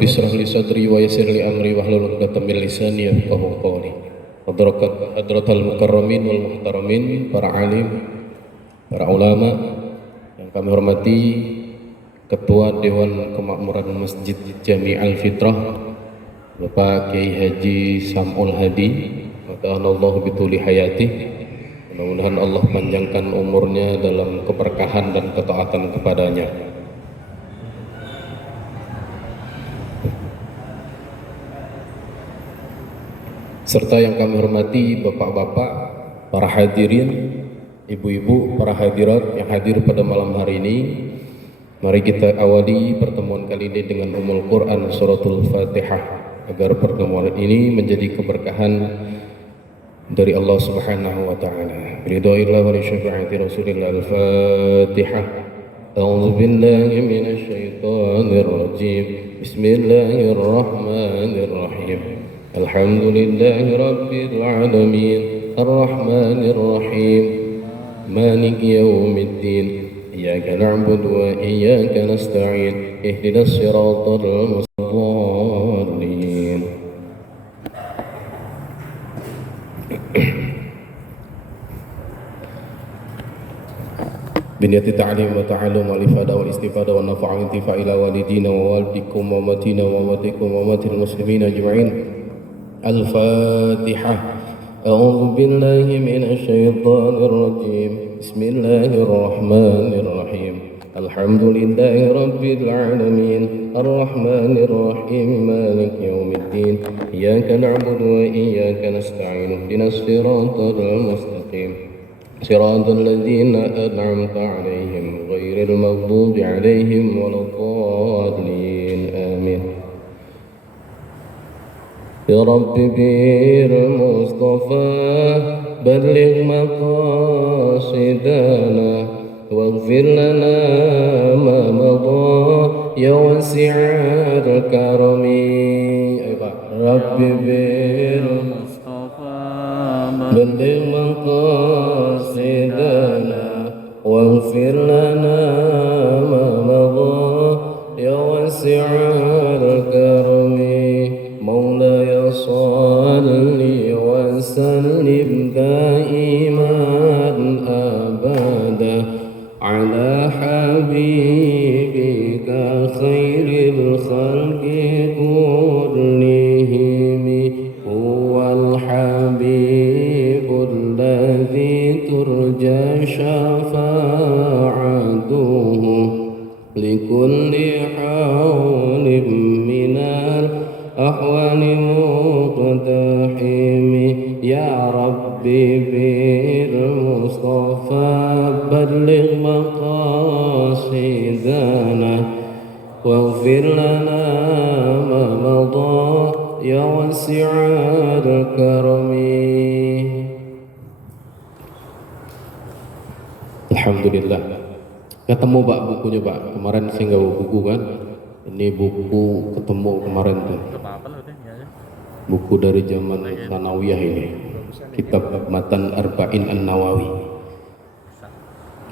Rabbi shrah li sadri wa yassir li amri wahlul 'uqdatam min lisani yafqahu qawli. Hadratal mukarramin wal muhtaramin, para alim, para ulama yang kami hormati, Ketua Dewan Kemakmuran Masjid Jami'al Fitrah Bapak Kiai Haji Sam'ul Hadi, ma'anallahu bituli hayati. Mudah-mudahan Allah panjangkan umurnya dalam keberkahan dan ketaatan kepadanya. Serta yang kami hormati bapak-bapak, para hadirin, ibu-ibu, para hadirat yang hadir pada malam hari ini. Mari kita awali pertemuan kali ini dengan Ummul Quran Suratul Fatihah, agar pertemuan ini menjadi keberkahan dari Allah Subhanahu wa taala. Ridhoillah wa syafaati Rasulillah. Al-Fatihah. A'udzu billahi minasy syaithanir rajim. Bismillahirrahmanirrahim. Alhamdulillahi rabbil alamin. Ar-Rahmanir Rahim. Maliki yaumiddin. Iyyaka na'budu wa iyyaka nasta'in. Ihdinas siratal mustaqim. Biniyati ta'lim wa ta'allum wal ifada wal istifada wa nafa'a intifa ila walidina wa walidikum wa matina wa matikum wa matil muslimin ajma'in. Al-Fatihah. A'udzu billahi minasy syaithanir rajim. Bismillahirrahmanirrahim. Alhamdulillahi rabbil alamin. Ar-Rahmanir Rahim. Maliki yaumiddin. Iyyaka na'budu wa iyyaka nasta'in. Ihdinas siratal mustaqim. Siratal ladzina an'amta 'alaihim ghairil maghdubi 'alaihim waladdallin. Amin. Ya Rabbi bil Mustafa balligh maqasidana waghfir lana ma madha ya wasi'al karami. Rabbi bil Mustafa balligh maqasidana waghfir lana ma madha ya wasi'al karami. مولاي صل وسلم دائما أبدا على حبيبك خير الخلق كلهم. هو الحبيب الذي ترجى شفاعته لكل حول من الأحوال مقتحم. يا ربي بالمصطفى بلغ مقاصدنا واغفر لنا ما مضى يا واسع الكرم. Alhamdulillah. Ketemu Pak bukunya Pak. Kemarin saya nggak bawa buku kan. Ini buku ketemu kemarin tuh. Buku dari zaman Tsanawiyah ini. Kitab Matan Arba'in An-Nawawi.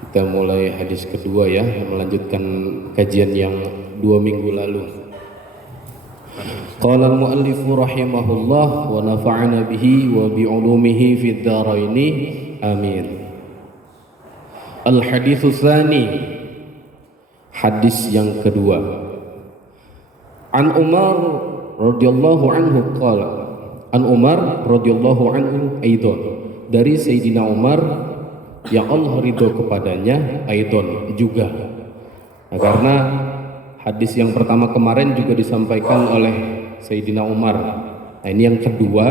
Kita mulai hadis kedua ya, melanjutkan kajian yang 2 minggu lalu. Qala al-muallif rahimahullah wa nafa'ana bihi wa bi'ulumihi fid dharaini. Amin. Al-haditsu tsani. Hadis yang kedua. An Umar radhiyallahu anhu qala. An Umar radhiyallahu anhu aidan. Dari Sayyidina Umar yang Allah ridho kepadanya aidan juga. Nah, karena hadis yang pertama kemarin juga disampaikan oleh Sayyidina Umar. Nah, ini yang kedua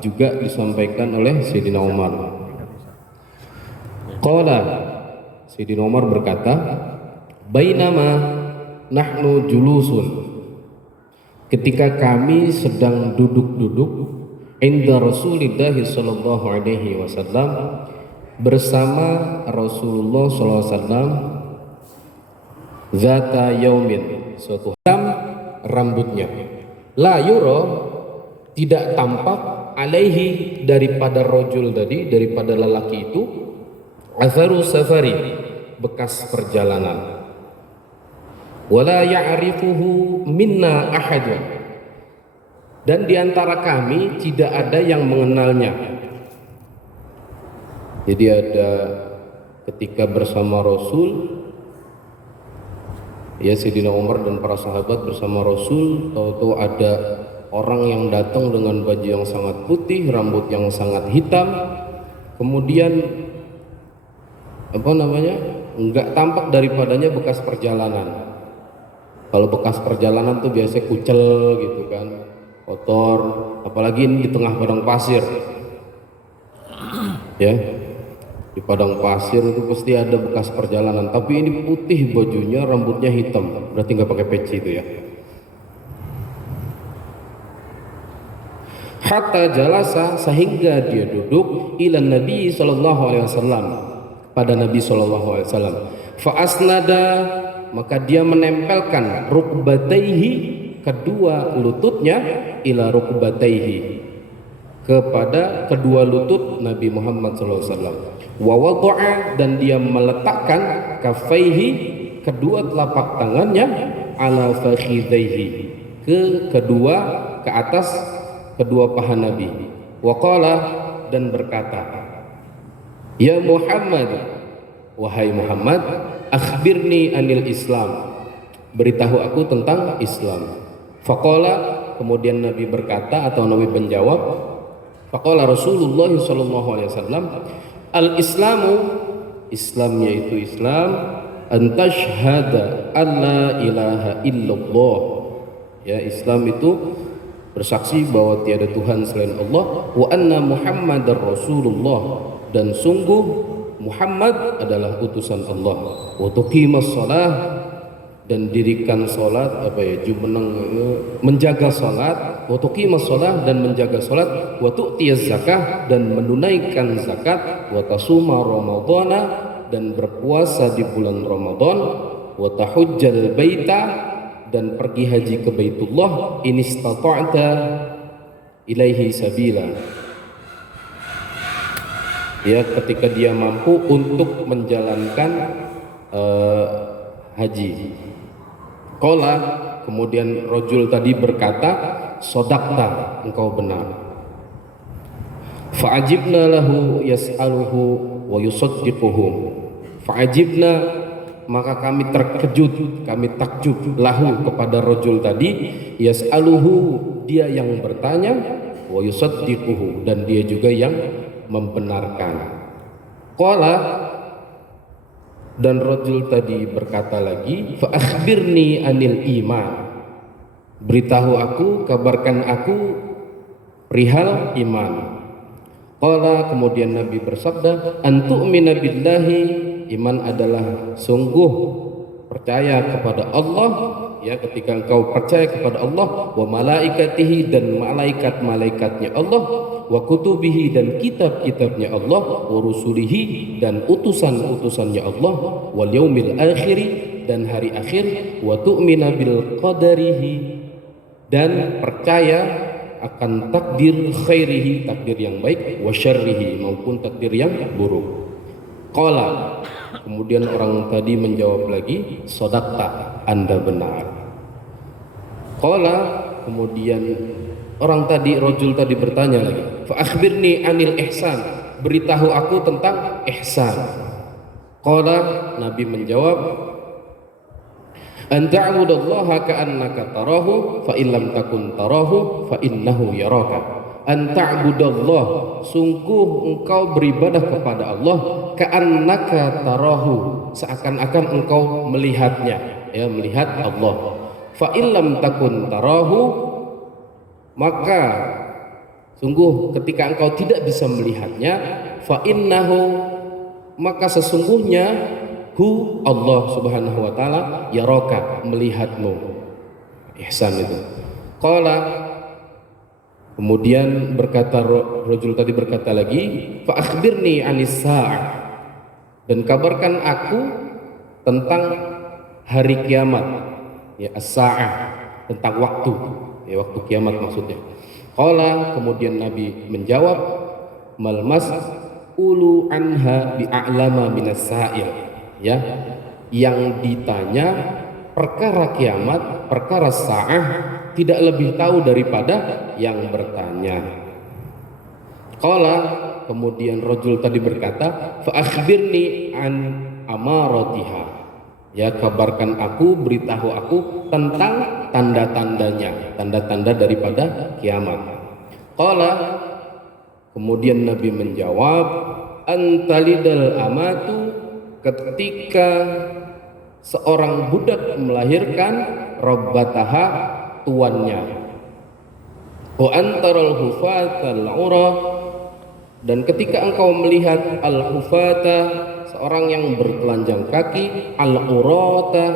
juga disampaikan oleh Sayyidina Umar. Qala, Sayyidina Umar berkata, bainama nahnu julusun, ketika kami sedang duduk-duduk inda Rasulillah sallallahu alaihi wasallam, bersama Rasulullah sallallahu alaihi wasallam, zata yaumin, suatu hitam rambutnya, la yura, tidak tampak, alaihi, daripada rojul tadi, daripada lelaki itu, atharu safari, bekas perjalanan. wala ya'rifuhu minna ahadun, dan di antara kami tidak ada yang mengenalnya. Jadi ada ketika bersama Rasul, ya Sayyidina Umar dan para sahabat bersama Rasul, tahu-tahu ada orang yang datang dengan baju yang sangat putih, rambut yang sangat hitam, kemudian enggak tampak daripadanya bekas perjalanan. Kalau bekas perjalanan tuh biasanya kucel gitu kan, kotor, apalagi ini di tengah padang pasir, ya di padang pasir itu pasti ada bekas perjalanan. Tapi ini putih bajunya, rambutnya hitam, berarti nggak pakai peci itu ya. Hatta jalasa, sehingga dia duduk ila Nabi sallallahu alaihi wasallam, pada Nabi sallallahu alaihi wasallam. Fa asnada, maka dia menempelkan rukbataihi, kedua lututnya, ila rukbataihi, kepada kedua lutut Nabi Muhammad SAW. Wa wada'a, dan dia meletakkan kafaihi, kedua telapak tangannya, ala fakhidaihi, ke atas kedua paha Nabi. Wa qala, dan berkata, ya Muhammad, wahai Muhammad, akhbirni anil Islam, beritahu aku tentang Islam. Faqala, kemudian Nabi berkata atau Nabi menjawab, faqala Rasulullah sallallahu alaihi wasallam, al-Islamu, Islam yaitu Islam, antashhada alla ilaha illallah, ya Islam itu bersaksi bahwa tiada Tuhan selain Allah, wa anna Muhammadar Rasulullah, dan sungguh Muhammad adalah utusan Allah, wa tuqimas shalah, dan dirikan salat, menjaga salat, wa tuqimas shalah, dan menjaga salat, wa tu'tiyaz zakah, dan menunaikan zakat, wa tasuma ramadhana, dan berpuasa di bulan Ramadan, wa tahujjal baita, dan pergi haji ke Baitullah, in istata'ta ilaihi sabila, ya ketika dia mampu untuk menjalankan haji. Qala, kemudian rajul tadi berkata, sodakta, engkau benar. Fa'ajibna lahu yas'aluhu wa yusaddiquhu. Fa'ajibna, maka kami terkejut, kami takjub, lahu, kepada rajul tadi, yas'aluhu, dia yang bertanya, wa yusaddiquhu, dan dia juga yang membenarkan. Qala, dan rajul tadi berkata lagi, fa akhbirni anil iman, beritahu aku, kabarkan aku perihal iman. Qala, kemudian Nabi bersabda, antu'mina billahi, iman adalah sungguh percaya kepada Allah, ya ketika engkau percaya kepada Allah, wa malaikatihi, dan malaikat-malaikatnya Allah, wa kutubihi, dan kitab-kitabnya Allah, wa rusulihi, dan utusan-utusannya Allah, wal yaumil akhiri, dan hari akhir, wa tu'mina bil qadarihi, dan percaya akan takdir khairihi, takdir yang baik, wa syarrihi, maupun takdir yang buruk. Qala, kemudian orang tadi menjawab lagi, sodakta, Anda benar. Qala, kemudian orang tadi, rajul tadi bertanya lagi, fa akhbirni anil ihsan, beritahu aku tentang ihsan. Qala, Nabi menjawab, an ta'budallaha ka'annaka tarahu, fa in lam takun tarahu fa innahu yaraka. An ta'budallah, sungguh engkau beribadah kepada Allah, ka'annaka tarahu, seakan-akan engkau melihatnya, ya melihat Allah. Fa in lam takun tarahu, maka sungguh ketika engkau tidak bisa melihatnya, fa innahu, maka sesungguhnya hu, Allah subhanahu wa ta'ala, yaraka, melihatmu. Ihsan itu. Qala, kemudian berkata rajul tadi berkata lagi, fa akhbirni anis sa'ah, dan kabarkan aku tentang hari kiamat, ya as-sa'ah, tentang waktu, ya waktu kiamat maksudnya. Qala, kemudian Nabi menjawab, mal mas'ulu anha bi'a'lama minas sa'il, ya yang ditanya perkara kiamat, perkara sa'ah tidak lebih tahu daripada yang bertanya. Qala, kemudian rajul tadi berkata, fa akhbirni an amaratiha. Ya, kabarkan aku, beritahu aku tentang tanda-tandanya, tanda-tanda daripada kiamat. Qala, kemudian Nabi menjawab, antalidal amatu, ketika seorang budak melahirkan rabbataha, tuannya. Wa antaral hufatal ura, dan ketika engkau melihat al-hufata, seorang yang bertelanjang kaki, al-urata,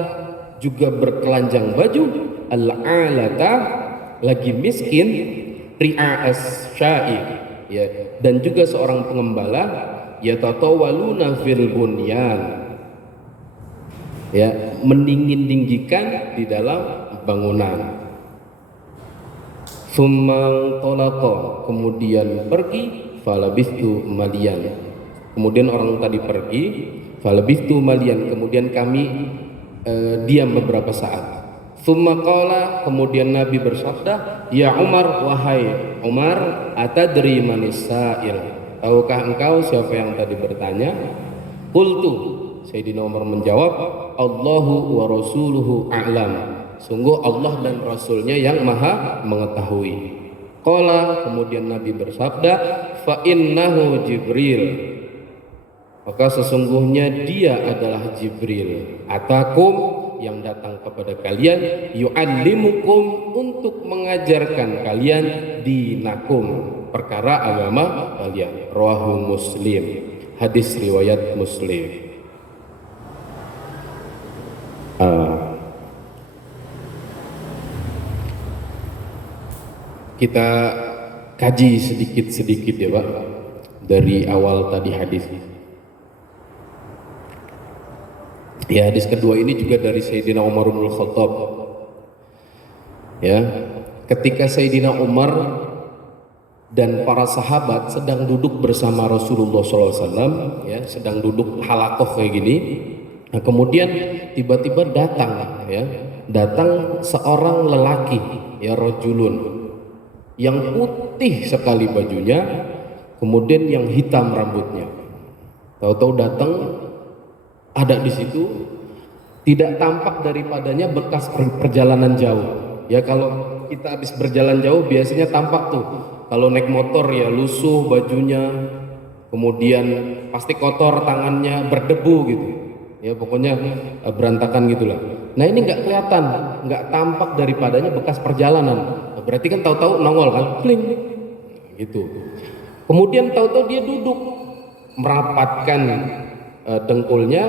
juga bertelanjang baju, al-alata, lagi miskin, ri'a'as syai, ya, dan juga seorang pengembala, yatatawaluna fil bunyan, ya, meninggi-tinggikan di dalam bangunan. Sumang tolako, kemudian pergi, falabistu malian, kemudian orang tadi pergi, falabistu malian, kemudian kami diam beberapa saat. Summa qala, kemudian Nabi bersabda, ya Umar, wahai Umar, atadri manis sa'il, tahukah engkau siapa yang tadi bertanya? Qultu, Sayyidina Umar menjawab, Allahu wa rasuluhu a'lam, sungguh Allah dan Rasulnya yang maha mengetahui. Qala, kemudian Nabi bersabda, fa innahu Jibril, maka sesungguhnya dia adalah Jibril, atakum, yang datang kepada kalian, yu'allimukum, untuk mengajarkan kalian, dinakum, perkara agama kalian. Rawahu Muslim, hadis riwayat Muslim. Kita kaji sedikit-sedikit ya Pak, dari awal tadi hadis. Ya, hadis kedua ini juga dari Sayyidina Umar bin Khattab. Ya, ketika Sayyidina Umar dan para sahabat sedang duduk bersama Rasulullah SAW, ya, sedang duduk halakoh kayak gini. Nah, kemudian tiba-tiba datang seorang lelaki, ya, rajulun, yang putih sekali bajunya, kemudian yang hitam rambutnya. Tahu-tahu datang, ada di situ, tidak tampak daripadanya bekas perjalanan jauh. Ya, kalau kita habis berjalan jauh biasanya tampak tuh. Kalau naik motor ya lusuh bajunya, kemudian pasti kotor tangannya, berdebu gitu. Ya, pokoknya berantakan gitulah. Nah, ini nggak kelihatan, nggak tampak daripadanya bekas perjalanan. Berarti kan tahu-tahu nongol kan, kling, gitu. Kemudian tahu-tahu dia duduk, merapatkan dengkulnya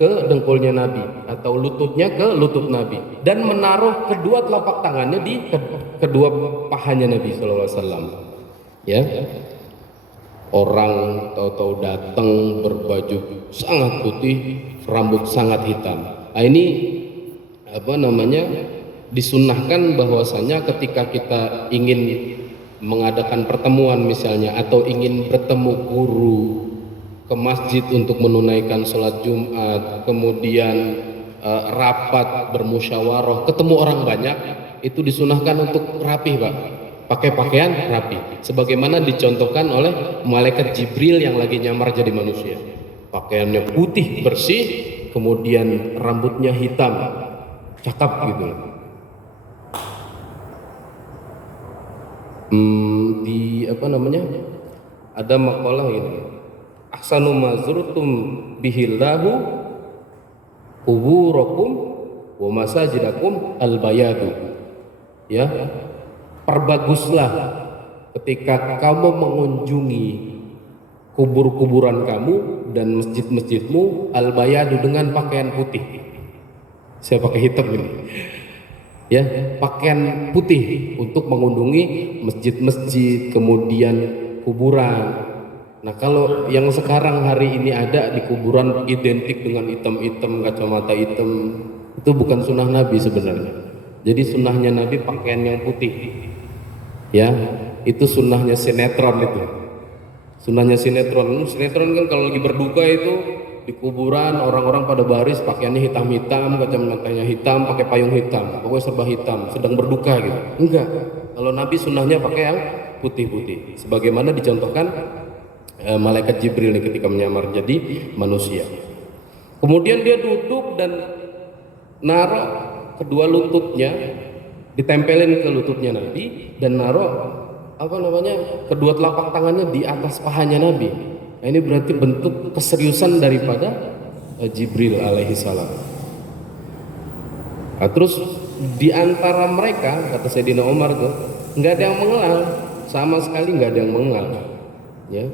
ke dengkulnya Nabi, atau lututnya ke lutut Nabi, dan menaruh kedua telapak tangannya di kedua pahanya Nabi SAW. Ya, orang tahu-tahu datang berbaju sangat putih, rambut sangat hitam. Nah, ini apa namanya? Disunnahkan bahwasanya ketika kita ingin mengadakan pertemuan misalnya, atau ingin bertemu guru ke masjid untuk menunaikan sholat Jumat, kemudian rapat bermusyawarah, ketemu orang banyak, itu disunahkan untuk rapih Pak, pakai pakaian rapi, sebagaimana dicontohkan oleh malaikat Jibril yang lagi nyamar jadi manusia, pakaiannya putih bersih, kemudian rambutnya hitam, cakep gitu. Di apa namanya, ada makalah ini, ahsanu ma zurtum bihillahu kuburakum wa masajidakum albayadu. Ya, perbaguslah ketika kamu mengunjungi kubur-kuburan kamu dan masjid-masjidmu, albayadu, dengan pakaian putih. Saya pakai hitam ini. Ya, pakaian putih untuk mengunjungi masjid-masjid, kemudian kuburan. Nah, kalau yang sekarang hari ini ada di kuburan identik dengan hitam-hitam, kacamata hitam, itu bukan sunnah Nabi sebenarnya. Jadi sunnahnya Nabi pakaian yang putih. Ya, itu sunnahnya sinetron itu. Sunnahnya sinetron. Sinetron kan kalau lagi berduka itu di kuburan orang-orang pada baris, pakaiannya hitam-hitam, kacamatanya hitam, pakai payung hitam, pokoknya serba hitam, sedang berduka gitu. Enggak. Kalau Nabi sunnahnya pakai yang putih-putih, sebagaimana dicontohkan malaikat Jibril ketika menyamar jadi manusia. Kemudian dia duduk dan naruh kedua lututnya, ditempelin ke lututnya Nabi, dan naruh kedua telapak tangannya di atas pahanya Nabi. Nah, ini berarti bentuk keseriusan daripada Jibril alaihi salam. Nah, terus di antara mereka, kata Sayyidina Umar tuh, nggak ada yang mengenal, sama sekali nggak ada yang mengenal, ya.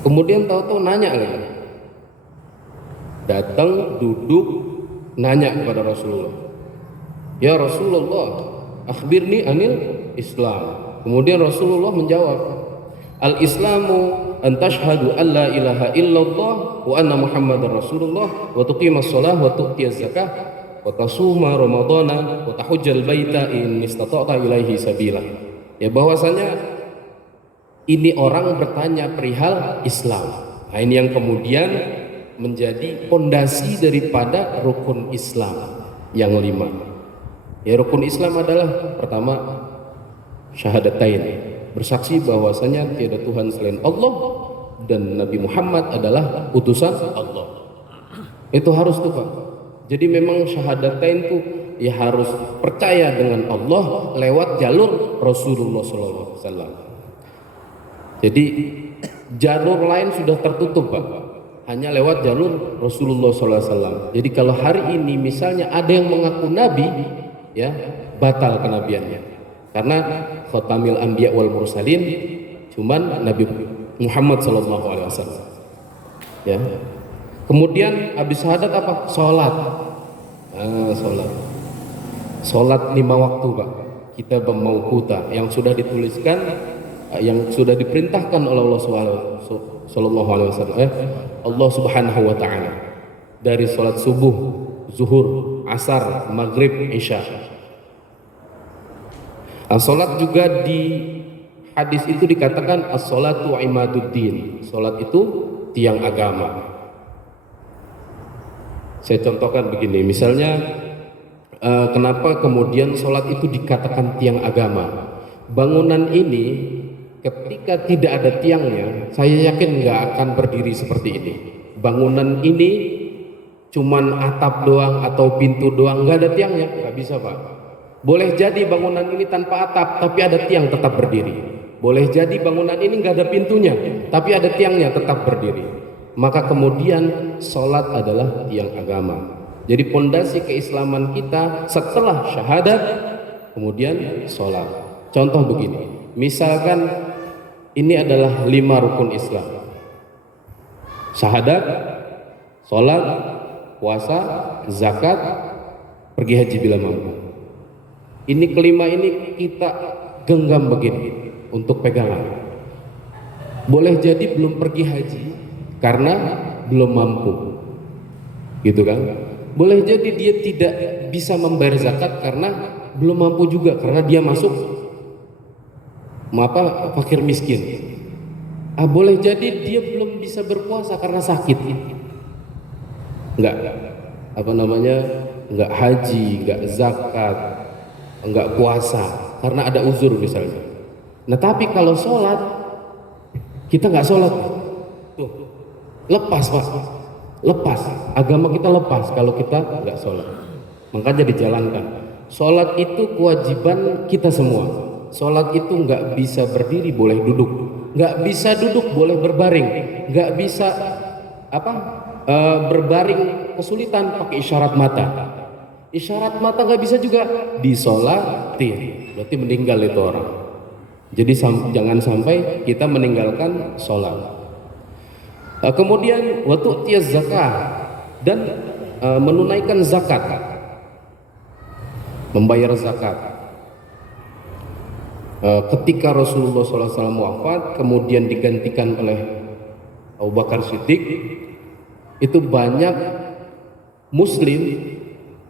Kemudian tahu-tahu nanya lagi, datang duduk nanya kepada Rasulullah, ya Rasulullah, akhbirni anil Islam. Kemudian Rasulullah menjawab, al-Islamu an tashhadu an la ilaha illallah wa anna Muhammadar Rasulullah wa tuqimas shalah wa tu'tiyaz zakah wa tasuma ramadhana wa tahujjal baita in istata'ta ilaihi sabila. Ya, bahwasanya ini orang bertanya perihal Islam. Nah, ini yang kemudian menjadi pondasi daripada rukun Islam yang 5. Ya, rukun Islam adalah pertama syahadatain, bersaksi bahwasanya tiada Tuhan selain Allah dan Nabi Muhammad adalah utusan Allah. Itu harus tuh Pak. Jadi memang syahadatain tuh ya harus percaya dengan Allah lewat jalur Rasulullah SAW. Jadi jalur lain sudah tertutup Pak, hanya lewat jalur Rasulullah SAW. Jadi kalau hari ini misalnya ada yang mengaku Nabi, ya batal kenabiannya. Karena khatamil anbiya wal mursalin cuman Nabi Muhammad sallallahu alaihi wasallam. Ya. Kemudian habis syahadat apa? Salat. Salat 5 waktu, Pak. Kita bermauquta yang sudah dituliskan, yang sudah diperintahkan oleh Allah sallallahu alaihi wasallam, Allah Subhanahu wa taala. Dari salat subuh, zuhur, asar, maghrib, isya. Salat juga di hadis itu dikatakan as-salatu imaduddin. Salat itu tiang agama. Saya contohkan begini, misalnya kenapa kemudian salat itu dikatakan tiang agama? Bangunan ini ketika tidak ada tiangnya, saya yakin nggak akan berdiri seperti ini. Bangunan ini cuman atap doang atau pintu doang, nggak ada tiangnya, nggak bisa Pak. Boleh jadi bangunan ini tanpa atap, tapi ada tiang tetap berdiri. Boleh jadi bangunan ini nggak ada pintunya, tapi ada tiangnya tetap berdiri. Maka kemudian sholat adalah tiang agama. Jadi pondasi keislaman kita setelah syahadat, kemudian sholat. Contoh begini, misalkan ini adalah 5 rukun Islam: syahadat, sholat, puasa, zakat, pergi haji bila mampu. Ini kelima ini kita genggam begini untuk pegangan. Boleh jadi belum pergi haji karena belum mampu, gitu kan? Boleh jadi dia tidak bisa membayar zakat karena belum mampu juga, karena dia masuk fakir miskin. Boleh jadi dia belum bisa berpuasa karena sakit, nggak haji, nggak zakat, enggak puasa karena ada uzur misalnya. Nah tapi kalau sholat, kita nggak sholat, tuh lepas Pak, lepas agama kita lepas kalau kita nggak sholat. Makanya dijalankan. Sholat itu kewajiban kita semua. Sholat itu nggak bisa berdiri, boleh duduk. Nggak bisa duduk, boleh berbaring. Nggak bisa berbaring kesulitan, pakai isyarat mata. Isyarat mata nggak bisa juga, disolatin, berarti meninggal itu orang. Jadi jangan sampai kita meninggalkan sholat. Kemudian waktu tiaz zakat dan menunaikan zakat, membayar zakat. Ketika Rasulullah SAW wafat, kemudian digantikan oleh Abu Bakar Siddiq, itu banyak Muslim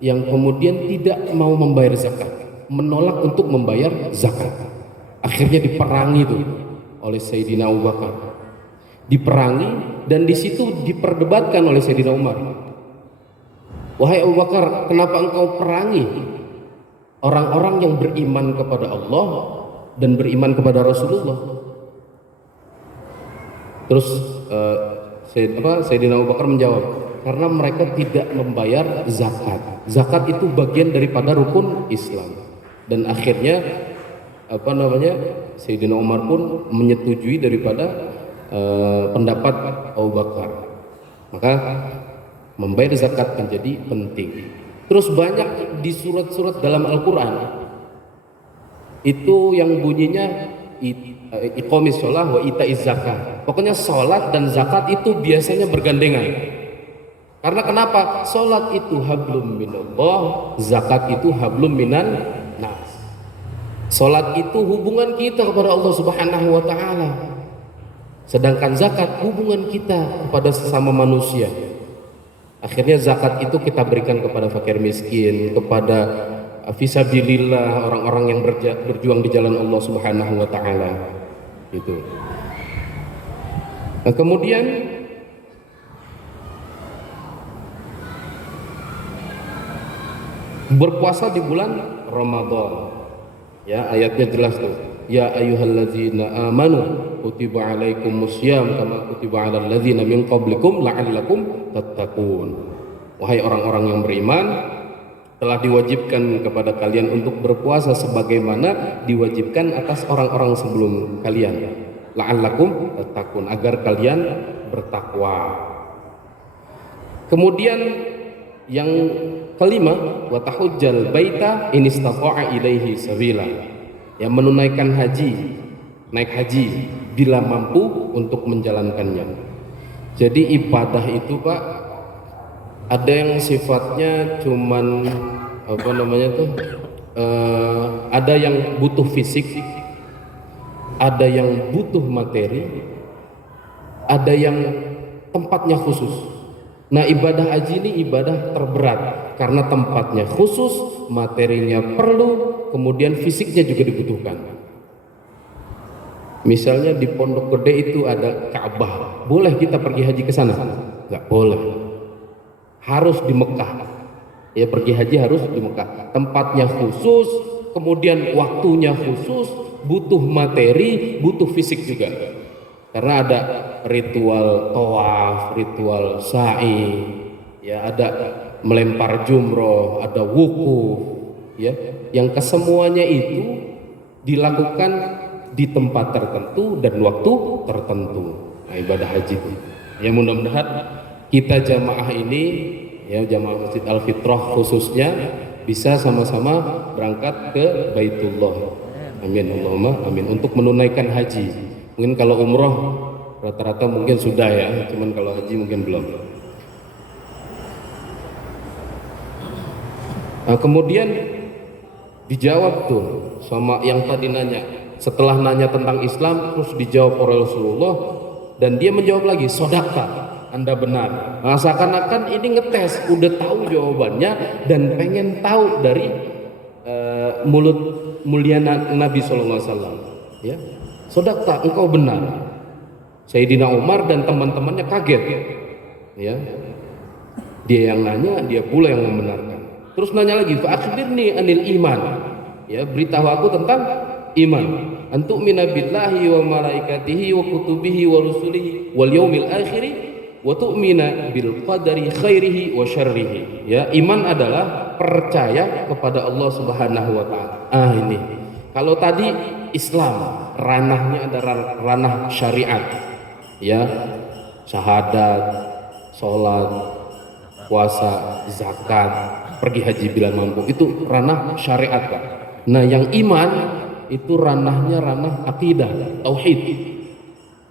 yang kemudian tidak mau membayar zakat, menolak untuk membayar zakat. Akhirnya diperangi itu oleh Sayyidina Abu Bakar. diperangi, dan di situ diperdebatkan oleh Sayyidina Umar. Wahai Abu Bakar, kenapa engkau perangi orang-orang yang beriman kepada Allah dan beriman kepada Rasulullah? Terus Sayyidina Abu Bakar menjawab, karena mereka tidak membayar zakat. Zakat itu bagian daripada rukun Islam. Dan akhirnya Sayyidina Umar pun menyetujui daripada pendapat Abu Bakar. Maka membayar zakat menjadi penting. Terus banyak di surat-surat dalam Al-Quran itu yang bunyinya iqamis sholah wa itaiz zakat. Pokoknya sholat dan zakat itu biasanya bergandengan. Karena kenapa? Sholat itu hablum minallah, zakat itu hablum minan nas. Sholat itu hubungan kita kepada Allah Subhanahu wa ta'ala, sedangkan zakat hubungan kita kepada sesama manusia. Akhirnya zakat itu kita berikan kepada fakir miskin, kepada fisabilillah, orang-orang yang berjuang di jalan Allah Subhanahu wa ta'ala gitu. Nah, kemudian berpuasa di bulan Ramadan, ya, ayatnya jelas tuh, ya ayyuhalladzina amanu kutiba alaikumussyam kama kutiba alal ladzina min qablikum la'allakum tattaqun. Wahai orang-orang yang beriman, telah diwajibkan kepada kalian untuk berpuasa sebagaimana diwajibkan atas orang-orang sebelum kalian, la'allakum tattaqun, agar kalian bertakwa. Kemudian yang kelima, wa tahujjal baita in istata'a ilaihi sabila, yang menunaikan haji, naik haji bila mampu untuk menjalankannya. Jadi ibadah itu Pak, ada yang sifatnya cuman ada yang butuh fisik, ada yang butuh materi, ada yang tempatnya khusus. Nah, ibadah haji ini ibadah terberat karena tempatnya khusus, materinya perlu, kemudian fisiknya juga dibutuhkan. Misalnya di Pondok Gede itu ada Ka'bah, boleh kita pergi haji ke sana? Nggak boleh. Harus di Mekah. Ya, pergi haji harus di Mekah. Tempatnya khusus, kemudian waktunya khusus, butuh materi, butuh fisik juga. Karena ada ritual tawaf, ritual sa'i, ya, ada melempar jumroh, ada wukuf, ya, yang kesemuanya itu dilakukan di tempat tertentu dan waktu tertentu. Nah, ibadah haji itu. Ya, mudah-mudahan kita jamaah ini, ya, jamaah Masjid Al-Fitrah khususnya, bisa sama-sama berangkat ke Baitullah. Amin Allahumma amin, untuk menunaikan haji. Mungkin kalau umroh rata-rata mungkin sudah, ya, cuman kalau haji mungkin belum. Nah, kemudian dijawab tuh sama yang tadi nanya. Setelah nanya tentang Islam, terus dijawab oleh Rasulullah, dan dia menjawab lagi, sodakta, Anda benar. Nah, seakan-akan ini ngetes, udah tahu jawabannya dan pengen tahu dari mulut mulia Nabi SAW. Ya, sodakta, engkau benar. Sayyidina Umar dan teman-temannya kaget. Ya, dia yang nanya, dia pula yang membenarkan. Terus nanya lagi, fa akhbirni anil iman. Ya, beritahu aku tentang iman. Antu'mina billahi wa malaikatihi wa kutubihi wa rusulihi wal yaumil akhiri wa tu'mina bil qadari khairihi wa syarrihi. Ya, iman adalah percaya kepada Allah Subhanahu wa taala. Ini. Kalau tadi Islam, ranahnya ada ranah syariat. Ya, syahadat, salat, puasa, zakat, pergi haji bila mampu, itu ranah syariat, Pak. Nah, yang iman itu ranahnya ranah akidah, tauhid.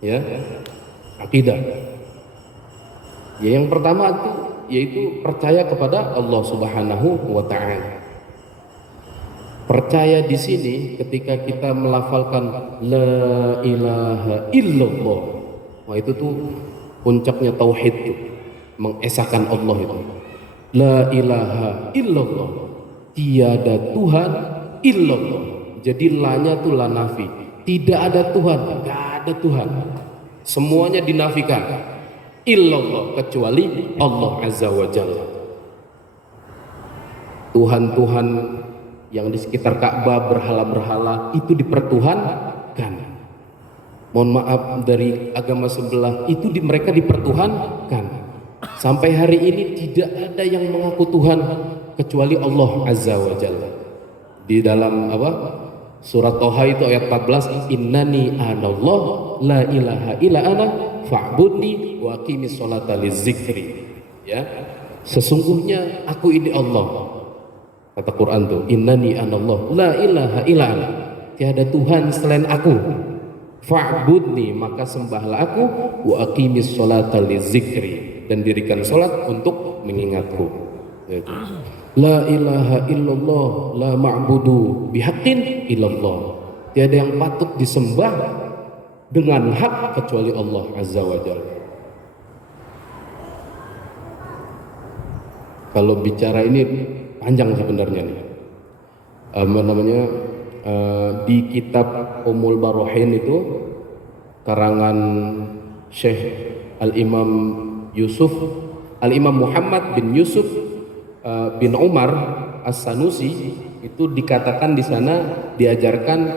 Ya, akidah. Ya, yang pertama itu yaitu percaya kepada Allah Subhanahu wa taala. Percaya di sini ketika kita melafalkan la ilaha illallah. Wah, itu tuh puncaknya tauhid tuh, mengesahkan Allah itu. La ilaha illallah, tiada Tuhan illallah. Jadi lanya tuh la nafi, tidak ada Tuhan, enggak ada Tuhan. semuanya dinafikan. Illallah, kecuali Allah Azza wa Jalla. Tuhan-Tuhan yang di sekitar Ka'bah, berhala-berhala itu dipertuhankan. Mohon maaf, dari agama sebelah itu mereka dipertuhankan. Sampai hari ini tidak ada yang mengaku Tuhan kecuali Allah Azza wa Jalla. Di dalam surat Toha itu ayat 14, innani anallah la ilaha illa ana fa'budni wa aqimis sholata lizikri. Ya, sesungguhnya aku ini Allah. Kata Quran tuh, innani anallah la ilaha illa ana, tiada Tuhan selain aku. Fa'budni, maka sembahlah aku, wa aqimis sholata lizikri, dan dirikan salat untuk mengingatku. Yaitu, la ilaha illallah la ma'budu bihaqqin illallah, tiada yang patut disembah dengan hak kecuali Allah Azza wa Jalla. Kalau bicara ini panjang sebenarnya nih. Di kitab Ummul Barohin itu karangan Syekh Al-Imam Muhammad bin Yusuf bin Umar As-Sanusi, itu dikatakan di sana diajarkan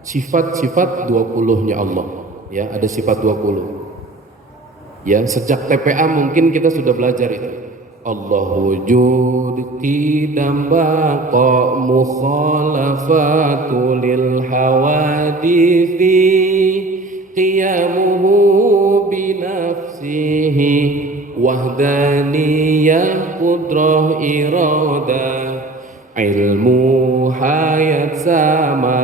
sifat-sifat 20-nya Allah. Ya, ada sifat 20. Ya, sejak TPA mungkin kita sudah belajar itu. Allah wujud qidam baqa mukhalafatu lil hawadithi qiyamuhu binafsihi wahdaniyah qudrah iradah ilmu hayat sama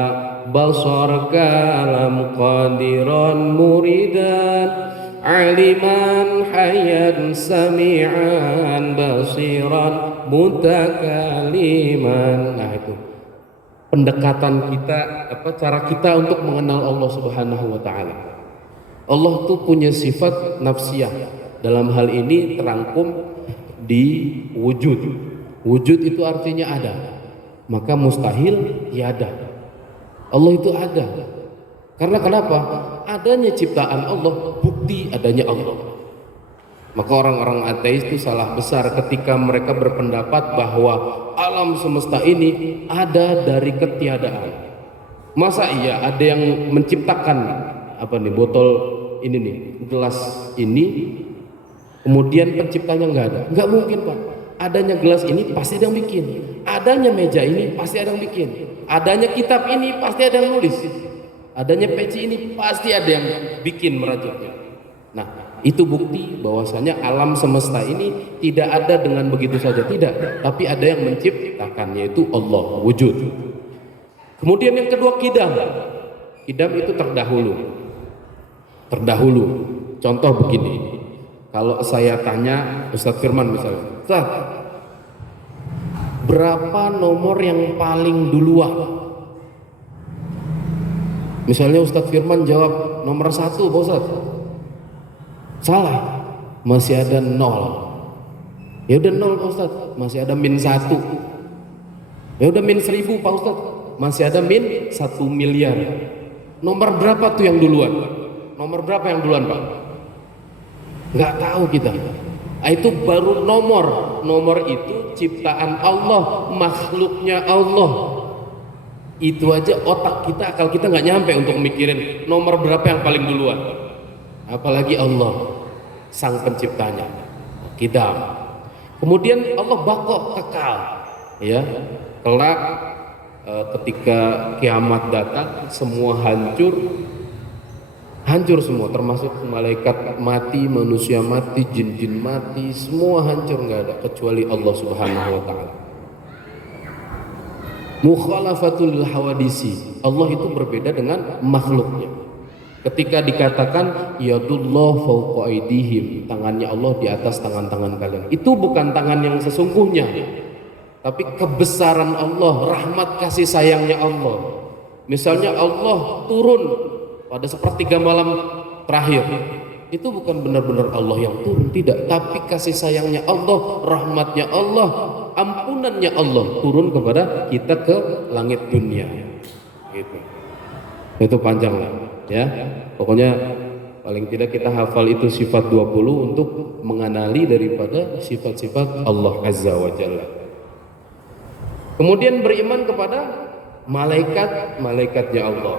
basar kalam qadiran muridan aliman hayyan sami'an basiran mutakaliman. Nah, itu pendekatan kita, cara kita untuk mengenal Allah Subhanahu wa taala. Allah tuh punya sifat nafsiyah. Dalam hal ini terangkum di wujud. Wujud itu artinya ada. Maka mustahil tiada. Allah itu ada. Karena kenapa? Adanya ciptaan Allah bukti adanya Allah. Maka orang-orang ateis itu salah besar ketika mereka berpendapat bahwa alam semesta ini ada dari ketiadaan. Masa iya ada yang menciptakan botol ini nih, gelas ini, kemudian penciptanya nggak ada? Nggak mungkin, Pak. Adanya gelas ini pasti ada yang bikin. Adanya meja ini pasti ada yang bikin. Adanya kitab ini pasti ada yang nulis. Adanya peci ini pasti ada yang bikin merajutnya. Nah, itu bukti bahwasanya alam semesta ini tidak ada dengan begitu saja, tidak, tapi ada yang menciptakan, yaitu Allah, wujud. Kemudian yang kedua, qidam. Qidam itu terdahulu. Contoh begini, kalau saya tanya Ustadz Firman misalnya, Ustadz, berapa nomor yang paling duluan? Misalnya Ustadz Firman jawab nomor 1, Pak Ustadz. Salah, masih ada 0. Ya udah 0, Pak Ustadz, masih ada -1. Ya udah -1000, Pak Ustadz, masih ada -1 miliar. Nomor berapa tuh yang duluan? Nomor berapa yang duluan, Pak? Nggak tahu kita. Nah, itu baru nomor itu ciptaan Allah, makhluknya Allah. Itu aja otak kita, akal kita nggak nyampe untuk mikirin nomor berapa yang paling duluan, apalagi Allah sang penciptanya. Kita kemudian Allah baqo, kekal, ya, kelak ketika kiamat datang semua hancur semua, termasuk malaikat mati, manusia mati, jin-jin mati, semua hancur, nggak ada kecuali Allah Subhanahu wa taala. Mukhalafatul hawadisi, Allah itu berbeda dengan makhluknya. Ketika dikatakan yadullah fawqa aydihim, tangannya Allah di atas tangan-tangan kalian, itu bukan tangan yang sesungguhnya, tapi kebesaran Allah, rahmat kasih sayangnya Allah. Misalnya Allah turun pada sepertiga malam terakhir, itu bukan benar-benar Allah yang turun, tidak, tapi kasih sayangnya Allah, rahmatnya Allah, ampunannya Allah turun kepada kita ke langit dunia. Gitu. Itu panjang lah, ya. Pokoknya Paling tidak kita hafal itu sifat 20 untuk mengenali daripada sifat-sifat Allah Azza wa Jalla. Kemudian beriman kepada malaikat-malaikatnya Allah.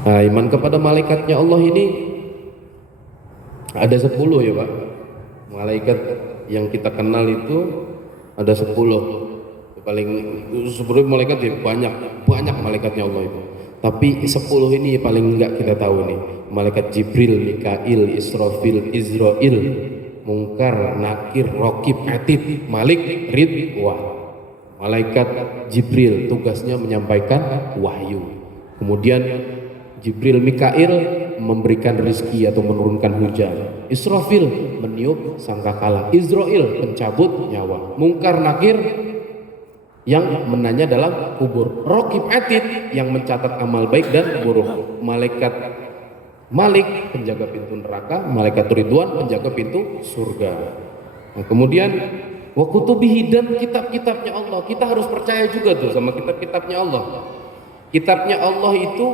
Nah, iman kepada malaikatnya Allah ini ada 10 ya Pak. Malaikat yang kita kenal itu ada 10. Paling 10 malaikat ya banyak malaikatnya Allah itu. Tapi 10 ini paling enggak kita tahu nih. Malaikat Jibril, Mikail, Israfil, Izrail, Munkar, Nakir, Raqib, Atid, Malik, Ridwan. Malaikat Jibril tugasnya menyampaikan wahyu. Kemudian Jibril, Mikail memberikan rezeki atau menurunkan hujan. Israfil meniup sangkakala. Izrail mencabut nyawa. Munkar, Nakir yang menanya dalam kubur. Raqib, Atid yang mencatat amal baik dan buruk. Malaikat Malik penjaga pintu neraka, malaikat Ridwan penjaga pintu surga. Nah, kemudian wa kutubihi dan kitab-kitabnya Allah. Kita harus percaya juga tuh sama kitab-kitabnya Allah. Kitabnya Allah itu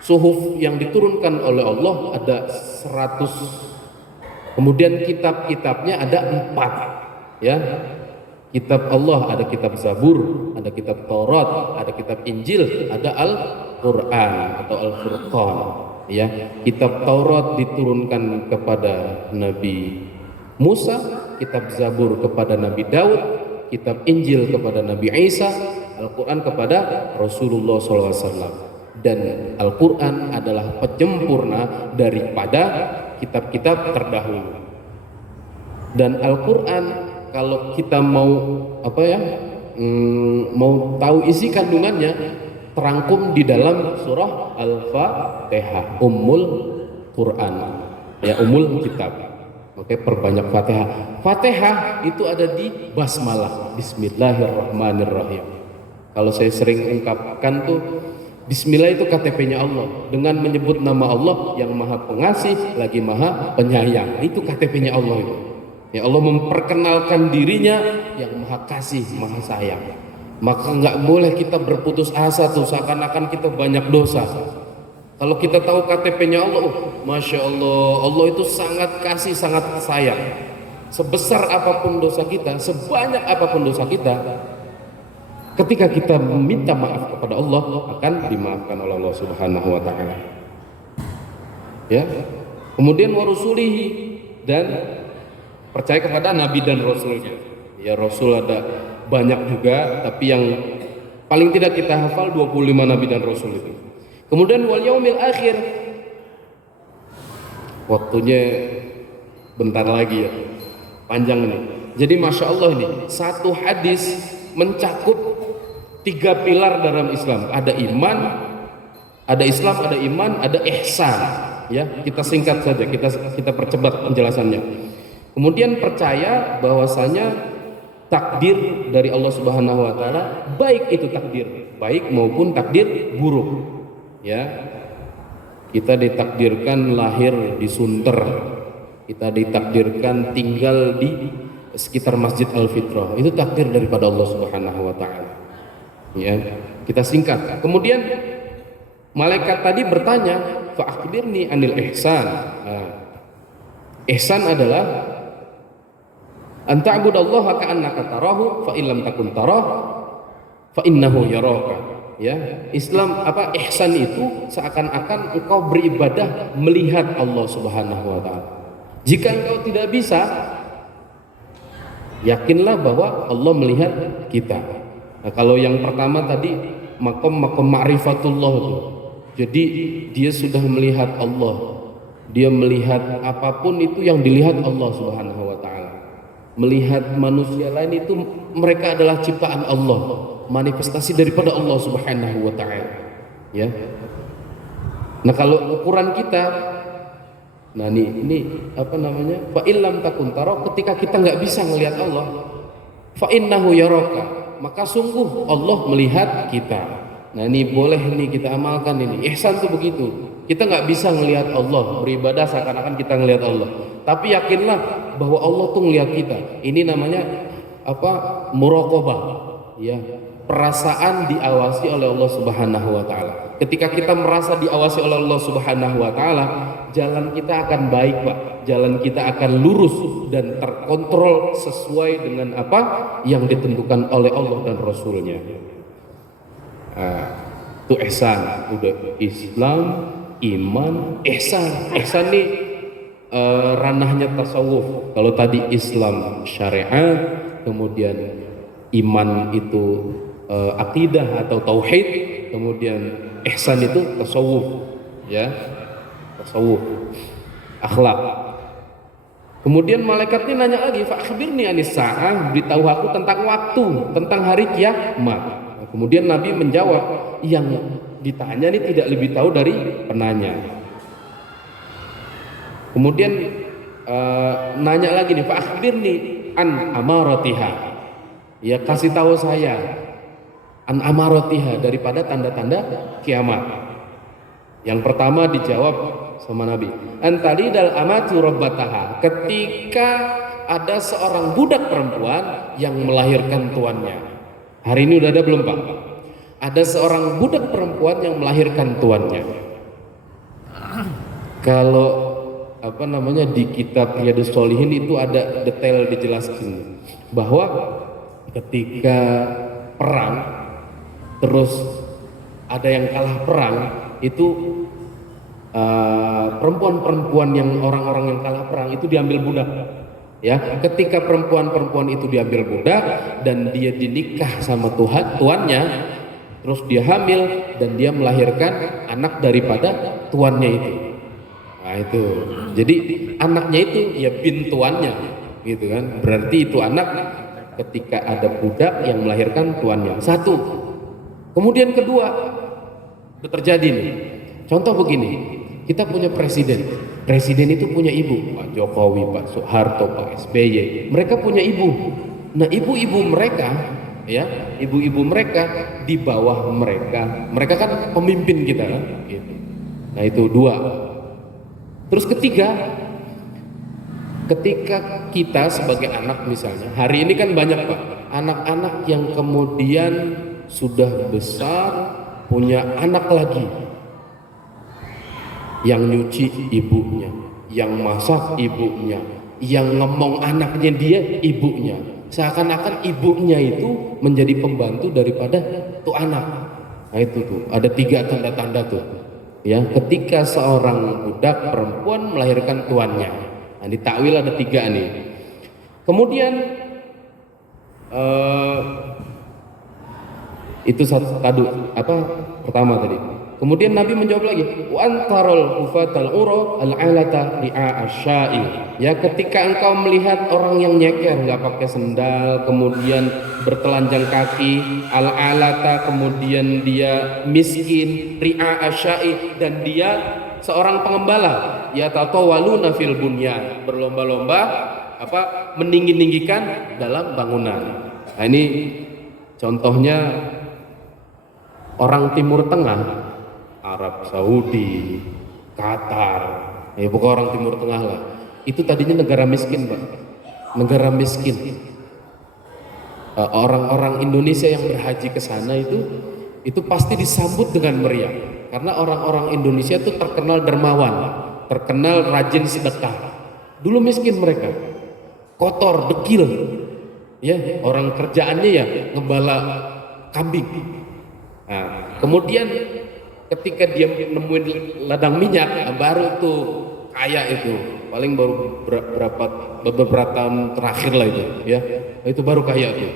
suhuf yang diturunkan oleh Allah ada 100. Kemudian kitab-kitabnya ada 4. Ya. Kitab Allah ada kitab Zabur, ada kitab Taurat, ada kitab Injil, ada Al-Qur'an atau Al-Furqan. Ya, kitab Taurat diturunkan kepada Nabi Musa, kitab Zabur kepada Nabi Daud, kitab Injil kepada Nabi Isa, Al-Qur'an kepada Rasulullah SAW. Dan Al-Qur'an adalah penyempurna daripada kitab-kitab terdahulu. Dan Al-Qur'an kalau kita mau mau tahu isi kandungannya terangkum di dalam surah Al-Fatihah, Ummul Quran, ya Ummul Kitab. Oke, perbanyak Fatihah. Fatihah itu ada di basmalah, Bismillahirrahmanirrahim. Kalau saya sering ungkapkan tuh, Bismillah itu KTP-nya Allah. Dengan menyebut nama Allah yang Maha Pengasih lagi Maha Penyayang, itu KTP-nya Allah itu. Ya Allah memperkenalkan dirinya yang Maha Kasih, Maha Sayang. Maka nggak boleh kita berputus asa tuh seakan-akan kita banyak dosa. Kalau kita tahu KTP-nya Allah, Masya Allah, Allah itu sangat kasih, sangat sayang. Sebesar apapun dosa kita, sebanyak apapun dosa kita, ketika kita meminta maaf kepada Allah akan dimaafkan oleh Allah Subhanahu wa taala. Ya. Kemudian warusulihi dan percaya kepada nabi dan rasulnya. Ya, rasul ada banyak juga, tapi yang paling tidak kita hafal 25 nabi dan rasul itu. Kemudian wal yaumil akhir. Waktunya bentar lagi ya. Panjang ini. Jadi Masya Allah ini satu hadis mencakup 3 pilar dalam Islam. Ada iman, ada Islam, ada iman, ada ihsan. Ya, kita singkat saja, kita percepat penjelasannya. Kemudian percaya bahwasanya takdir dari Allah Subhanahu wa taala, baik itu takdir baik maupun takdir buruk. Ya. Kita ditakdirkan lahir di Sunter. Kita ditakdirkan tinggal di sekitar Masjid Al-Fitrah. Itu takdir daripada Allah Subhanahu wa taala. Ya, kita singkat. Kemudian malaikat tadi bertanya, fa akhbirni anil ihsan. Nah, ihsan adalah anta'budallaha ka'annaka tarahu fa illam takun tarah fa innahu yaraka. Ya, Islam ihsan itu seakan-akan engkau beribadah melihat Allah Subhanahu wa taala. Jika engkau tidak bisa, yakinlah bahwa Allah melihat kita. Nah, kalau yang pertama tadi makom ma'rifatullah itu. Jadi dia sudah melihat Allah. Dia melihat apapun itu yang dilihat Allah Subhanahu wa taala. Melihat manusia lain itu mereka adalah ciptaan Allah, manifestasi daripada Allah Subhanahu wa taala. Ya. Nah, kalau ukuran kita, nah ini fa illam takun tara, ketika kita nggak bisa melihat Allah, fa innahu yaraka, maka sungguh Allah melihat kita. Nah, ini boleh nih kita amalkan ini. Ihsan itu begitu. Kita nggak bisa melihat Allah, beribadah seakan-akan kita melihat Allah. Tapi yakinlah bahwa Allah tuh melihat kita. Ini namanya muraqabah. Ya. perasaan diawasi oleh Allah Subhanahu wa taala. Ketika kita merasa diawasi oleh Allah Subhanahu wa taala, jalan kita akan baik, Pak. Jalan kita akan lurus dan terkontrol sesuai dengan apa yang ditentukan oleh Allah dan Rasulnya. Itu ihsan, udah Islam, iman, ihsan. Ihsan nih ranahnya tasawuf. Kalau tadi Islam syariat, kemudian iman itu akidah atau tauhid, kemudian ihsan itu tasawuf, ya, tasawuf, akhlak. Kemudian malaikatnya nanya lagi, fa akhbirni anis sa'ah, beritahu aku tentang waktu, tentang hari kiamat. Kemudian Nabi menjawab, yang ditanya ini tidak lebih tahu dari penanya. Kemudian nanya lagi nih, fa akhbirni an amaratiha, ya kasih tahu saya an amaratiha, daripada tanda-tanda kiamat. Yang pertama dijawab sama Nabi, antalidal amatu rabbataha, ketika ada seorang budak perempuan yang melahirkan tuannya. Hari ini udah ada belum, Pak? Ada seorang budak perempuan yang melahirkan tuannya. Kalau apa namanya di kitab Riyadhus Shalihin itu ada detail dijelaskan bahwa ketika perang terus ada yang kalah perang itu perempuan-perempuan yang orang-orang yang kalah perang itu diambil budak, ya. Ketika perempuan-perempuan itu diambil budak dan dia dinikah sama tuannya, terus dia hamil dan dia melahirkan anak daripada tuannya itu. Nah itu, jadi anaknya itu ya bin tuannya, gitu kan. Berarti itu anak ketika ada budak yang melahirkan tuannya. Satu. Kemudian kedua, itu terjadi nih. Contoh begini. Kita punya presiden itu punya ibu, Pak Jokowi, Pak Soeharto, Pak SBY, mereka punya ibu. Nah ibu-ibu mereka, ya, ibu-ibu mereka di bawah mereka kan pemimpin kita, kan? Gitu. Nah itu dua. Terus ketiga, ketika kita sebagai anak misalnya, hari ini kan banyak, Pak, anak-anak yang kemudian sudah besar punya anak lagi, yang nyuci ibunya, yang masak ibunya, yang ngomong anaknya dia ibunya, seakan-akan ibunya itu menjadi pembantu daripada tuh anak. Nah itu tuh ada 3 tanda-tanda tuh, ya, ketika seorang budak perempuan melahirkan tuannya. Nah di takwil ada 3 nih. Kemudian itu satu apa pertama tadi. Kemudian Nabi menjawab lagi, wa antarul hufatal ura al-alata ri'a asya'i. Ya, ketika engkau melihat orang yang nyeker, nggak pakai sendal, kemudian bertelanjang kaki, al-alata, kemudian dia miskin, ri'a asya'i, dan dia seorang pengembala, ya tatawaluna fil bunyan, berlomba-lomba apa meninggi-ninggikan dalam bangunan. Nah ini contohnya orang Timur Tengah, Arab Saudi, Qatar, ya bukan orang Timur Tengah lah. Itu tadinya negara miskin, Pak. Negara miskin. Orang-orang Indonesia yang berhaji ke sana itu pasti disambut dengan meriah. Karena orang-orang Indonesia itu terkenal dermawan, terkenal rajin sedekah. Dulu miskin mereka, kotor, dekil. Ya, orang kerjaannya ya ngembala kambing. Nah, kemudian ketika dia nemuin ladang minyak, baru tuh kaya itu, paling baru beberapa tahun terakhir lah itu, ya, itu baru kaya tuh.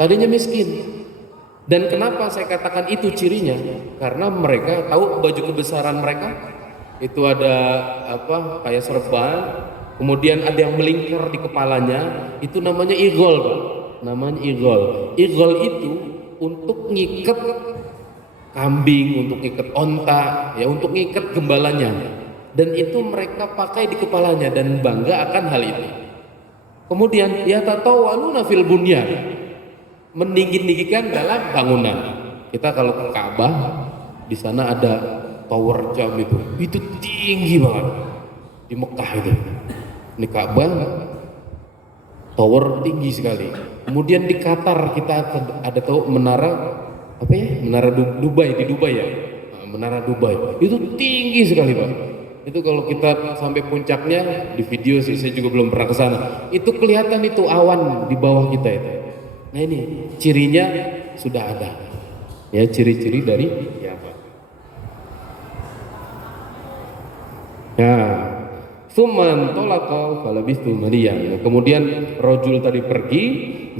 Tadinya miskin. Dan kenapa saya katakan itu cirinya? Karena mereka tahu baju kebesaran mereka itu ada apa kayak serban, kemudian ada yang melingkar di kepalanya, itu namanya igol, Pak. Namanya igol. Igol itu untuk ngikat kambing, untuk ngikat onta, ya untuk ngikat gembalanya, dan itu mereka pakai di kepalanya dan bangga akan hal itu. Kemudian ya tatawaluna fil bunyan, meninggi-ninggikan dalam bangunan. Kita kalau ke Ka'bah, di sana ada tower jam itu tinggi banget di Mekah itu. Ini Ka'bah tower tinggi sekali. Kemudian di Qatar kita ada tahu menara apa ya? Menara Dubai di Dubai ya. Nah, menara Dubai itu tinggi sekali Pak. Itu kalau kita sampai puncaknya di video sih, saya juga belum pernah ke sana. Itu kelihatan itu awan di bawah kita itu. Nah ini cirinya sudah ada. Ya ciri-ciri dari kiamat. Ya. Suman tolako falabistu maliyan. Kemudian rojul tadi pergi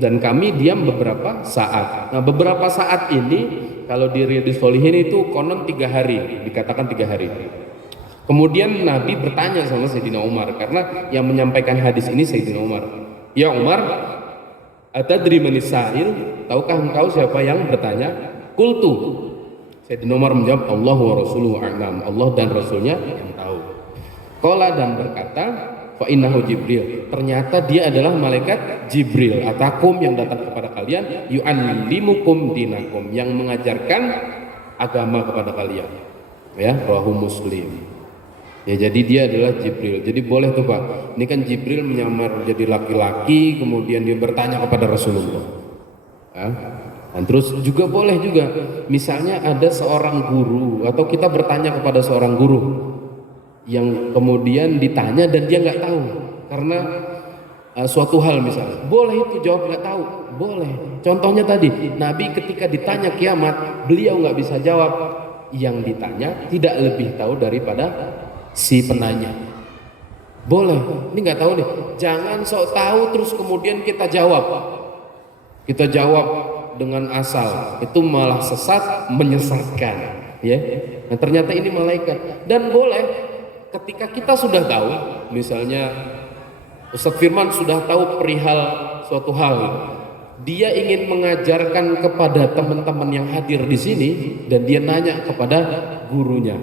dan kami diam beberapa saat. Nah beberapa saat ini kalau di Riyadhus Shalihin itu konon 3 hari, dikatakan 3 hari. Kemudian Nabi bertanya sama Sayyidina Umar, karena yang menyampaikan hadis ini Sayyidina Umar. Ya Umar, atadri manis sa'il? Tahukah engkau siapa yang bertanya? Qultu. Sayyidina Umar menjawab, Allah wa rasuluhu a'lam. Allah dan Rasulnya yang tahu. Qala dan berkata, fa innahu Jibril. Ternyata dia adalah malaikat Jibril. Atakum yang datang kepada kalian, yu'allimukum dinakum, yang mengajarkan agama kepada kalian. Ya, rawahu Muslim. Ya jadi dia adalah Jibril. Jadi boleh tuh Pak. Ini kan Jibril menyamar jadi laki-laki, kemudian dia bertanya kepada Rasulullah. Ya. Dan terus juga boleh juga, misalnya ada seorang guru atau kita bertanya kepada seorang guru yang kemudian ditanya dan dia nggak tahu karena suatu hal misalnya, boleh itu jawab nggak tahu, boleh. Contohnya tadi Nabi ketika ditanya kiamat, beliau nggak bisa jawab, yang ditanya tidak lebih tahu daripada si penanya. Boleh, ini nggak tahu nih, jangan sok tahu terus kemudian kita jawab dengan asal, itu malah sesat, menyesatkan ya. Nah ternyata ini malaikat. Dan boleh ketika kita sudah tahu, misalnya Ustadz Firman sudah tahu perihal suatu hal, dia ingin mengajarkan kepada teman-teman yang hadir di sini dan dia nanya kepada gurunya.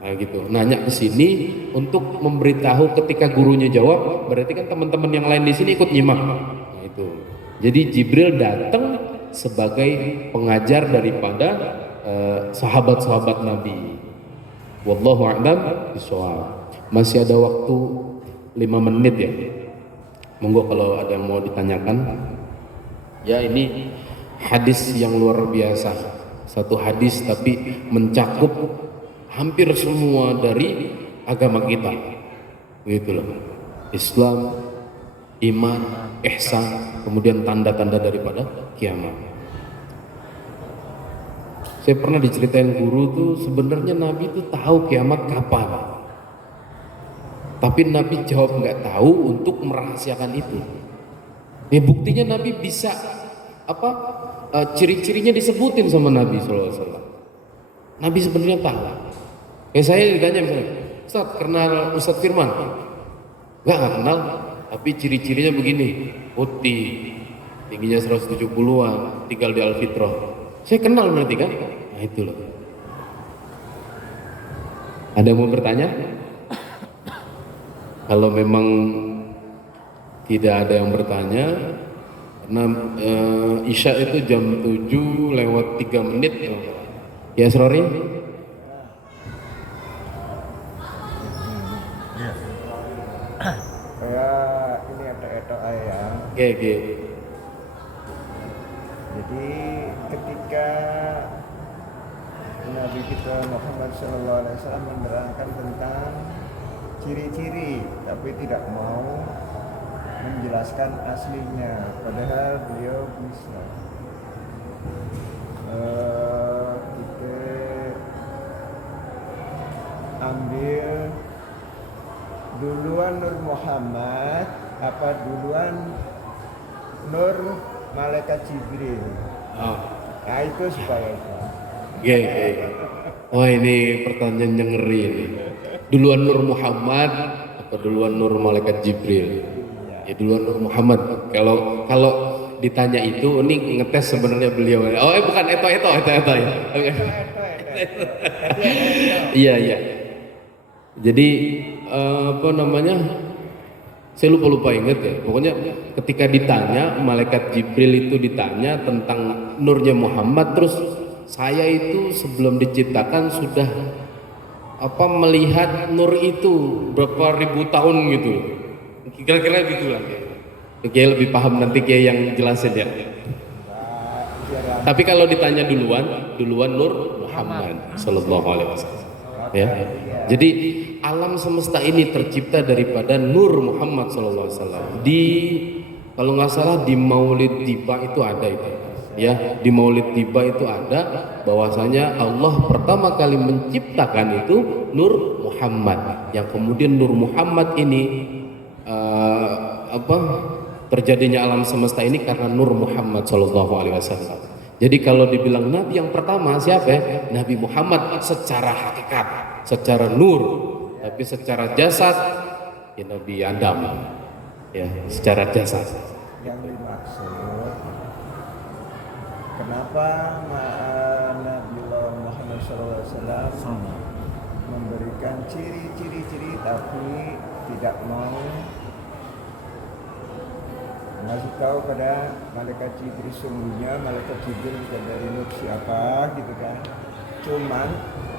Nah gitu, nanya ke sini untuk memberitahu, ketika gurunya jawab, berarti kan teman-teman yang lain di sini ikut nyimak. Nah itu. Jadi Jibril datang sebagai pengajar daripada sahabat-sahabat Nabi. Wallahu a'lam bishawab. Masih ada waktu 5 menit ya. Monggo kalau ada yang mau ditanyakan. Ya ini hadis yang luar biasa. Satu hadis tapi mencakup hampir semua dari agama kita. Gitu loh. Islam, iman, ihsan, kemudian tanda-tanda daripada kiamat. Saya pernah diceritain guru tuh, sebenarnya Nabi tuh tahu kiamat kapan, tapi Nabi jawab nggak tahu untuk merahasiakan itu. Ya buktinya Nabi bisa ciri-cirinya disebutin sama Nabi SAW. Nabi sebenarnya tahu. Saya ditanya misalnya, Ustadz kenal Ustadz Firman? Nggak kenal, tapi ciri-cirinya begini, putih, tingginya 170-an, tinggal di Al-Fitrah. Saya kenal berarti kan? Nah itu loh. Ada yang mau bertanya? Kalau memang tidak ada yang bertanya, karena Isya itu jam 7 lewat 3 menit. Ya Rory? Kayak ini ada etok ya. Oke. Jadi ketika Nabi kita Muhammad SAW menerangkan tentang ciri-ciri, tapi tidak mau menjelaskan aslinya, padahal beliau bisa. Kita ambil duluan Nur Muhammad apa duluan Nur Malaikat Jibril. Nah itu supaya Oh ini pertanyaan yang ngeri ini. Duluan Nur Muhammad atau duluan Nur Malaikat Jibril? Ya duluan Nur Muhammad. Kalau ditanya itu, ini ngetes sebenarnya beliau. Oh bukan itu ya. Iya. Jadi saya lupa inget ya. Pokoknya ketika ditanya, Malaikat Jibril itu ditanya tentang nurnya Muhammad, terus saya itu sebelum diciptakan sudah melihat nur itu berapa ribu tahun gitu. Kira-kira gitu lah. Kiai lebih paham, nanti Kiai yang jelasin ya. Tapi kalau ditanya duluan Nur Muhammad Sallallahu Alaihi Wasallam. Ya. Jadi alam semesta ini tercipta daripada Nur Muhammad Sallallahu Alaihi Wasallam. Kalau nggak salah di Maulid Tiba itu ada itu. Ya, di Maulid Tiba itu ada bahwasanya Allah pertama kali menciptakan itu Nur Muhammad. Yang kemudian Nur Muhammad ini terjadinya alam semesta ini karena Nur Muhammad Sallallahu Alaihi Wasallam. Jadi kalau dibilang Nabi yang pertama siapa ya? Nabi Muhammad secara hakikat, secara nur, tapi secara jasad ya Nabi Adam, ya secara jasad. Yang dimaksud, kenapa Nabi Muhammad SAW memberikan ciri-ciri tapi tidak mau ngasih tahu pada malaikat Jibril, sungguhnya malaikat Jibril bukan dari Nur siapa gitu kan. Cuman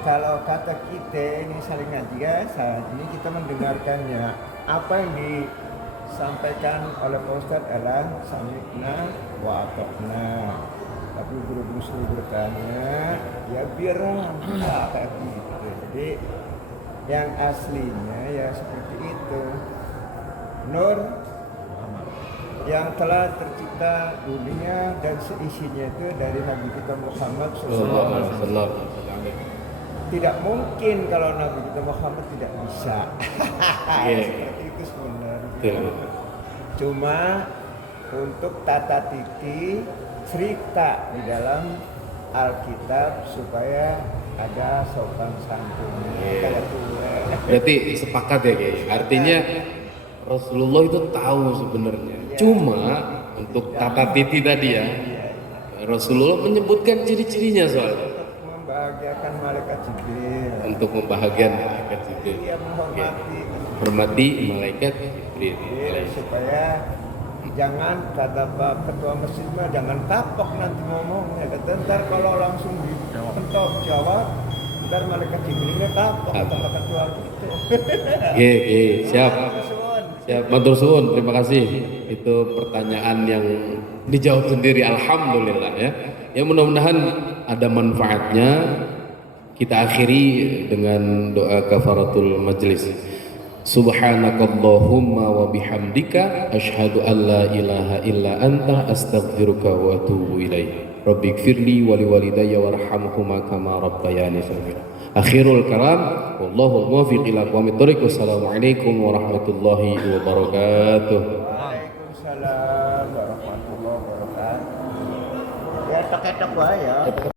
kalau kata kita ini saling ngaji ya, saat ini kita mendengarkannya. Apa yang disampaikan oleh Pak Ustadz adalah sami'na wa ata'na. Tapi guru-guru suruh bertanya, ya biar alhamdulillah kayak gitu. Jadi yang aslinya ya seperti itu. Nur yang telah tercipta dunia dan seisinya itu dari Nabi kita Muhammad SAW. Tidak mungkin kalau Nabi kita Muhammad tidak bisa. Seperti itu sebenarnya. Cuma untuk tata titi cerita di dalam Alkitab supaya ada sopan santunnya. Berarti sepakat ya Kiai. Artinya Rasulullah itu tahu sebenarnya. Cuma untuk tata titi tadi ya, Rasulullah menyebutkan ciri-cirinya soalnya. Untuk membahagiakan malaikat Jibril. Untuk membahagiakan malaikat Jibril. Dia menghormati. Hormati malaikat Jibril. Supaya jangan kata Pak Ketua Masjid mah jangan kapok nanti ngomongnya. Kata ntar kalau langsung dipentok jawab, ntar malaikat Jibrilnya kapok kata Pak Ketua gitu. Siap. Siap, matur suwun, terima kasih. Itu pertanyaan yang dijawab sendiri, alhamdulillah ya. Ya mudah-mudahan ada manfaatnya. Kita akhiri dengan doa kafaratul majlis. Subhanakallahumma wa bihamdika asyhadu an la ilaha illa anta astaghfiruka wa atubu ilaik. Rabbighfirli wa liwalidayya warhamhuma kama rabbayani shaghira. Akhirul kalam, wallahul muwaffiq ila aqwamit thoriq. Wassalamualaikum warahmatullahi wabarakatuh. Waalaikumsalam warahmatullahi wabarakatuh. Ya tok-tok wae ya.